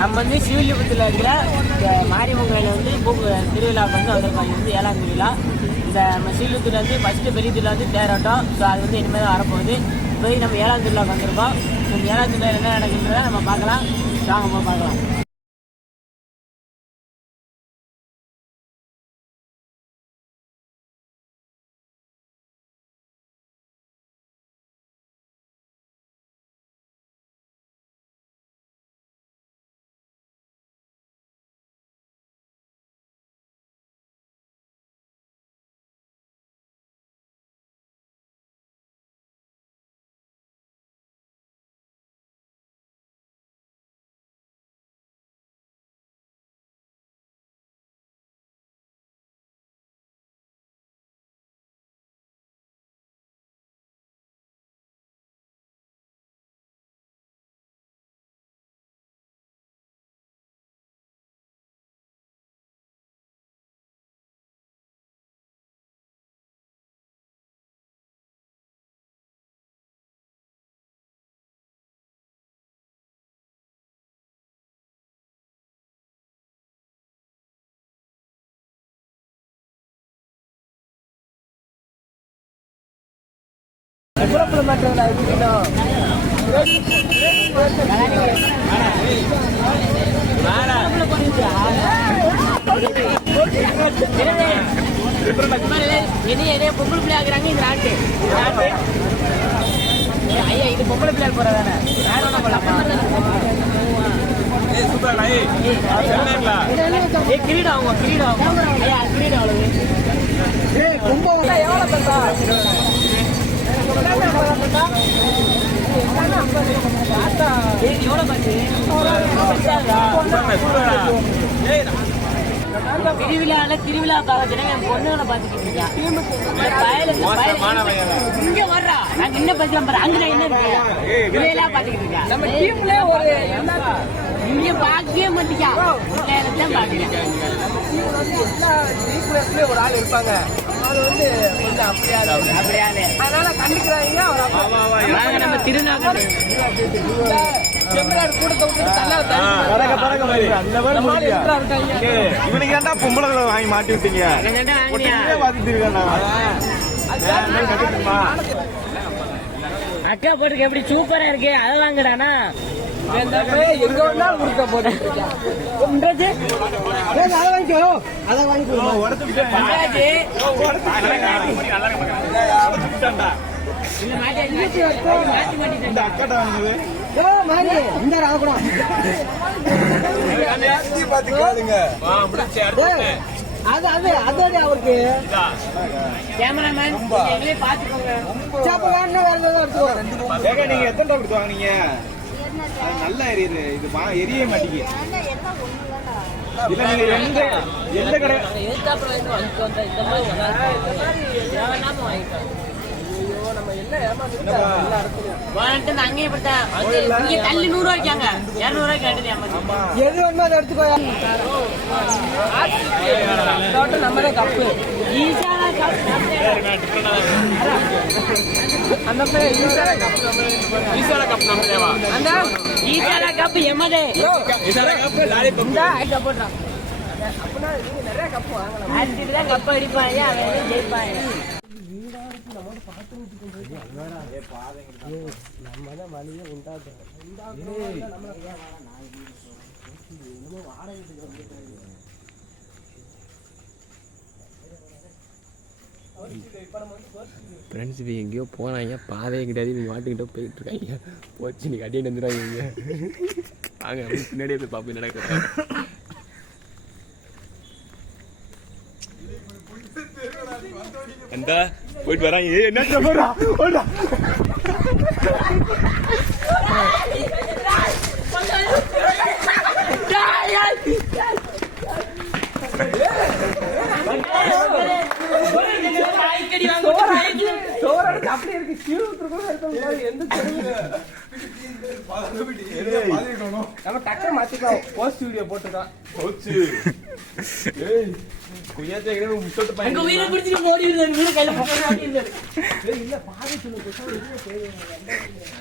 நம்ம வந்து ஸ்ரீவில்லிபுத்தூர்ல இருக்கிற மாரியம்மன் கோயில் வந்து திருவிழாவுக்கு வந்து வந்திருக்கோம். இது வந்து 7ஆம் திருவிழா. இந்த நம்ம ஸ்ரீவில்லிபுத்தூர்ல வந்து ஃபர்ஸ்ட் பெரிய திருவிழா வந்து தேரோட்டம். ஸோ அது வந்து இனிமேல் தான் வரப்போகுது. போய் நம்ம 7ஆம் திருவிழாவுக்கு வந்திருக்கோம். இந்த 7ஆம் திருவிழா என்ன நடக்குன்றதை நம்ம பார்க்கலாம். வாங்க போய் பார்க்கலாம். என்ன பொம்பளை பிள்ளை ஆகுறாங்க இந்த நாட்டு. ஐயா இது பொம்பளை பிள்ளை போறதானே கிரீடம் கிரீடம் ஐயா கிரீடம் அவ்வளவு திருவிழா பொண்ணுகளை பாத்துக்கிட்டு இருக்கேன். இங்க வர்றா நாங்க என்ன பேசலாம் பாரு. அங்க என்ன திருவிழா பாத்துக்கிட்டு இருக்கேன். இங்க பாக்கவே மாட்டீங்க. ஒரு ஆள் இருப்பாங்க. அது வந்து கொஞ்சம் அப்படியாது. அதனால கண்டுக்கிறாங்க. நம்ம திருநாள் இவனுக்கு ஏன்டா பொம்பளை வாங்கி மாட்டி விட்டீங்க? அக்கா போட்டுக்க எப்படி சூப்பரா இருக்கு. அதை வாங்குறானா அவருக்கு கேமராமேன் பாத்துக்கோங்க. நீங்க எத்தனை கொடுத்து வாங்கினீங்க? நல்லா எரியுது. இது எரிய மாட்டேங்குது. இல்ல நீங்க எந்த கடை அங்கேயே தள்ளி 100 ரூபாய்க்காங்க 200 ரூபாய்க்கு கேட்டது. எது வேணுமோ அதை எடுத்துக்கோ. நம்மளே கப்பு கப்பு எம்மதே போட்டான். நிறைய கப்பு வாங்கலாம். கப்பு அடிப்பாங்க ஜெயிப்பாங்க. நம்மதான் வழியே உண்டாக்குறோம். ஃப்ரெண்ட்ஸ் இப்போ எங்கேயோ போனாங்க. பாதையை கிடையாது. இவங்க மாட்டுக்கிட்ட போயிட்டு இருக்காங்க. போச்சு நீ கட்டிட்டு வந்துடுவாங்க. வாங்க பின்னாடியே போய் பார்ப்போம் நடக்கிறேன். அந்த போயிட்டு வராங்க. என்ன அப்படி இருக்கு. நம்ம டக்குனு மாத்திக்கலாம். போஸ்ட் வீடியோ போட்டுதான் போச்சு. உயிரை பிடிச்சிட்டு ஓடி இருந்தாரு. கையில இல்ல பாதி சொல்லுங்க.